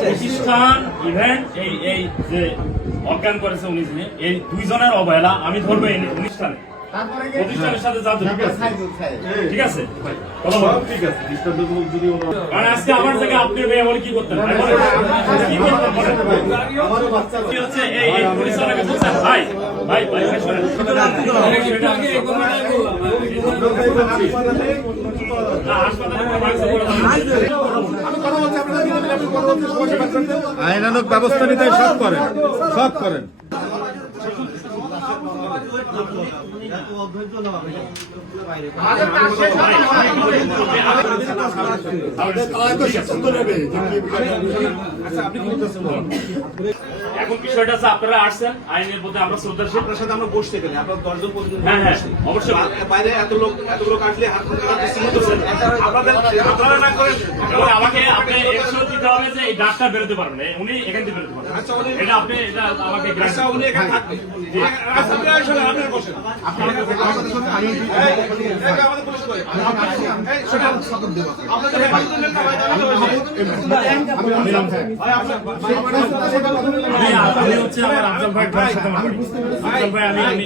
প্রতিষ্ঠান ইভেন্ট এই যে অজ্ঞান করেছে উনি এই দুইজনের অবহেলা আমি ধরবো এই প্রতিষ্ঠানের সাথে ঠিক আছে কারণ আজকে আমার জায়গায় আপনি মেয়ে বলে কি করতেন হচ্ছে এই পরিচালকের বলছেন ভাই ভাই ভাই আইনানুগ ব্যবস্থা নিতে সব করেন এখন বিষয়টা আছে আপনারা আসছেন আইনের মধ্যে আমরা শ্রদ্ধাশীল আপনার সাথে আমরা বসতে গেলে আপনার 10 জন প্রতিনিধি হ্যাঁ অবশ্যই বাইরে এত লোক আসলে আপনারা না করেন আমাকে আপনি এক্সট্রা দিতে হবে যে এই ডাক্তার বেরোতে পারবেন উনি এখান থেকে বেরোতে পারবেন এটা আপনি এটা আমাকে উনি এখানে থাকবেন আপনারা বসেন আপনাদের পুলিশ করে আপনাদের আমি হচ্ছে আমার আফজাল ভাই সাথে আফজাল ভাই আমি